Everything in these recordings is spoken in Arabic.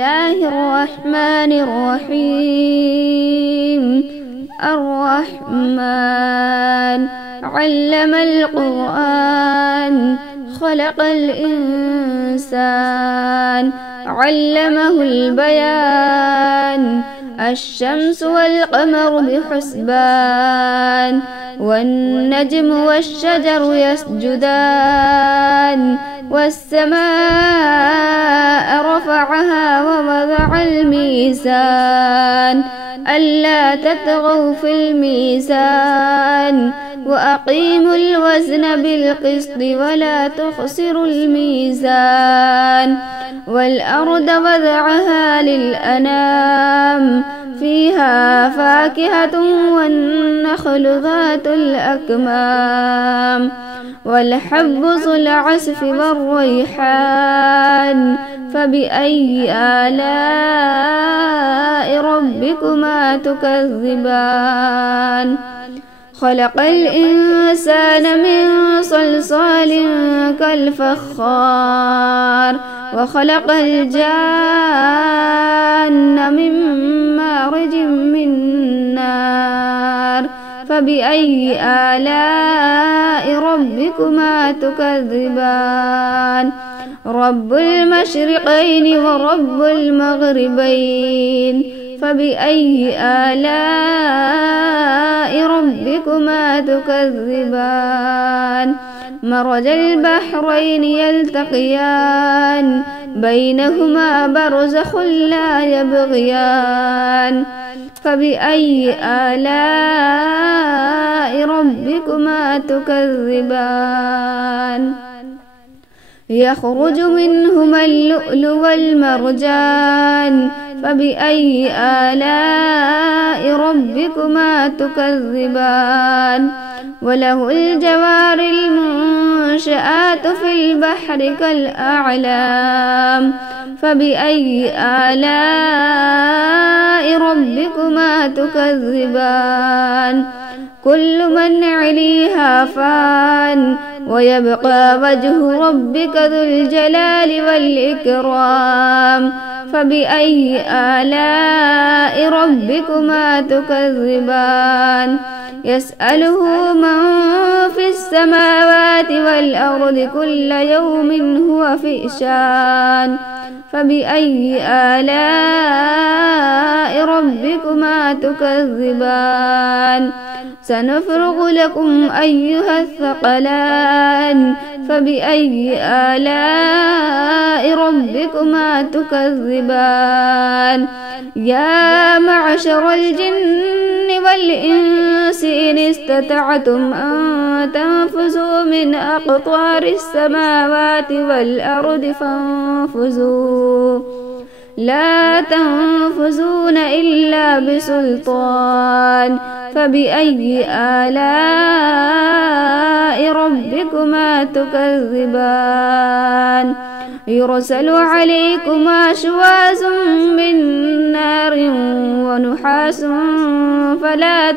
الله الرحمن الرحيم. الرحمن علم القرآن خلق الإنسان علمه البيان. الشمس والقمر بحسبان والنجم والشجر يسجدان. والسماء رفعها ووضع الميزان ألا تطغوا في الميزان وأقيموا الوزن بالقسط ولا تخسروا الميزان. والأرض وضعها للأنام فيها فاكهة والنخل ذات الأكمام والحب ذو العصف والريحان. فبأي آلاء ربكما تكذبان؟ خلق الإنسان من صلصال كالفخار وخلق الجان من مارج من نار. فبأي آلاء ربكما تكذبان؟ رب المشرقين ورب المغربين. فبأي آلاء ربكما تكذبان؟ مرج البحرين يلتقيان بينهما برزخ لا يبغيان. فبأي آلاء ربكما تكذبان؟ يخرج منهما اللؤلؤ والمرجان. فبأي آلاء ربكما تكذبان؟ وله الجوار المنشآت في البحر كالأعلام. فبأي آلاء ربكما تكذبان؟ كل من عليها فان ويبقى وجه ربك ذو الجلال والإكرام. فبأي آلاء ربكما تكذبان؟ يسأله من في السماوات والأرض كل يوم هو في شان. فبأي آلاء ربكما تكذبان؟ سنفرغ لكم أيها الثقلان. فبأي آلاء ربكما تكذبان؟ يا معشر الجن والإنس إن استطعتم أن تنفذوا من أقطار السماوات والأرض فانفذوا لا تنفذون إلا بسلطان. فبأي آلاء ربكما تكذبان؟ يرسل عليكما شواظ من نار ونحاس فلا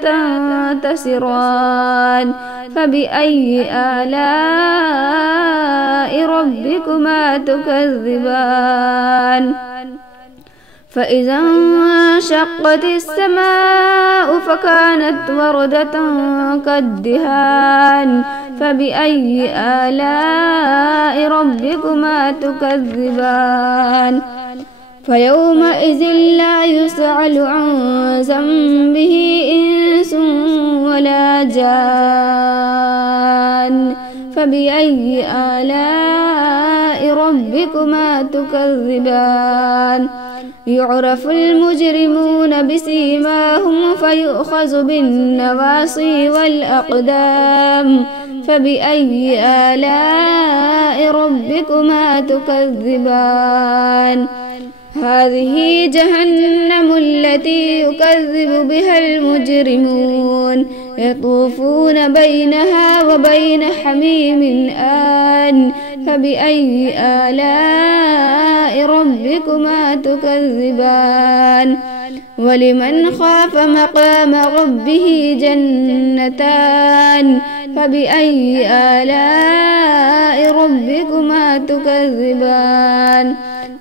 تنتصران. فبأي آلاء ربكما تكذبان؟ فإذا انشقت السماء فكانت وردة كالدهان. فبأي آلاء ربكما تكذبان؟ فيومئذ لا يسأل عن ذنبه إنس ولا جان. فبأي آلاء ربكما تكذبان؟ يعرف المجرمون بسيماهم فيؤخذ بالنواصي والأقدام. فبأي آلاء ربكما تكذبان؟ هذه جهنم التي يكذب بها المجرمون يطوفون بينها وبين حميم آن. فبأي آلاء ربكما تكذبان؟ ولمن خاف مقام ربه جنتان. فبأي آلاء ربكما تكذبان؟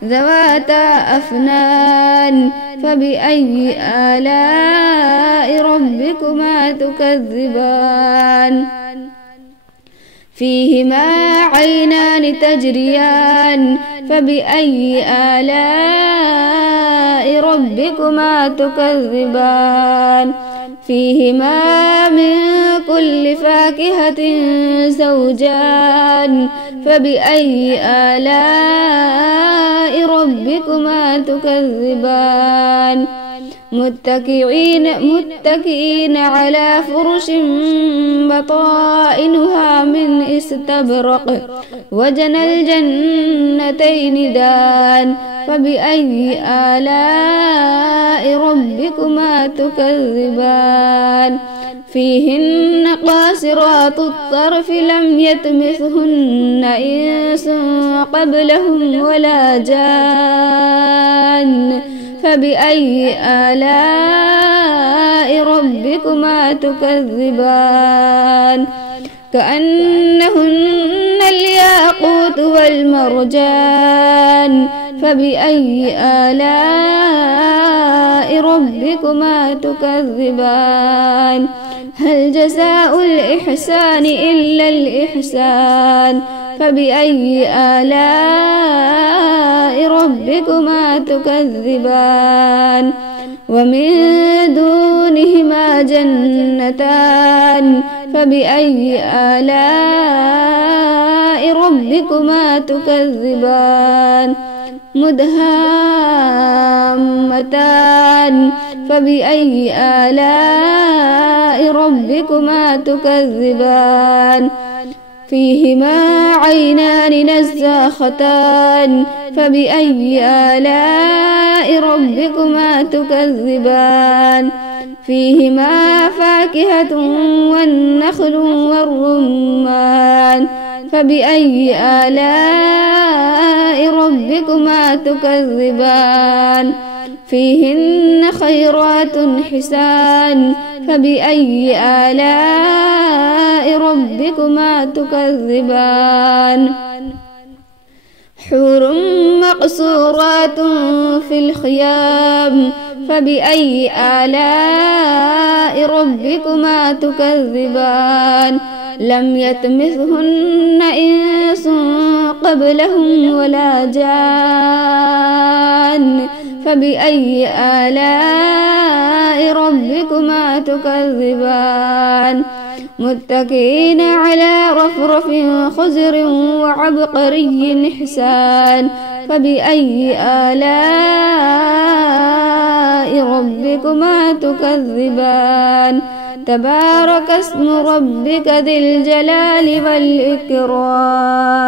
ذواتا أفنان فبأي آلاء ربكما تكذبان فيهما عينان تجريان فبأي آلاء ربكما تكذبان فيهما من كل فاكهة زوجان فبأي آلاء ربكما تكذبان متكئين على فرش بطائنها من استبرق وجنى الجنتين دان فبأي آلاء ربكما تكذبان فيهن قاصرات الطرف لم يطمثهن إنس قبلهم ولا جان فبأي آلاء ربكما تكذبان كأنهن الياقوت والمرجان فبأي آلاء ربكما تكذبان هل جزاء الإحسان إلا الإحسان فبأي آلاء ربكما تكذبان ومن دونهما جنتان فبأي آلاء ربكما تكذبان مدهامتان فبأي آلاء ربكما تكذبان فيهما عينان نزاختان فبأي آلاء ربكما تكذبان فيهما فاكهة والنخل والرمان فبأي آلاء ربكما تكذبان فيهن خيرات حسان فبأي آلاء ربكما تكذبان حور مقصورات في الخيام فبأي آلاء ربكما تكذبان لم يطمثهن إنس قبلهم ولا جان فبأي آلاء ربكما تكذبان متكئين على رفرف خضر وعبقري حسان فبأي آلاء ربكما تكذبان تبارك اسم ربك ذي الجلال والإكرام.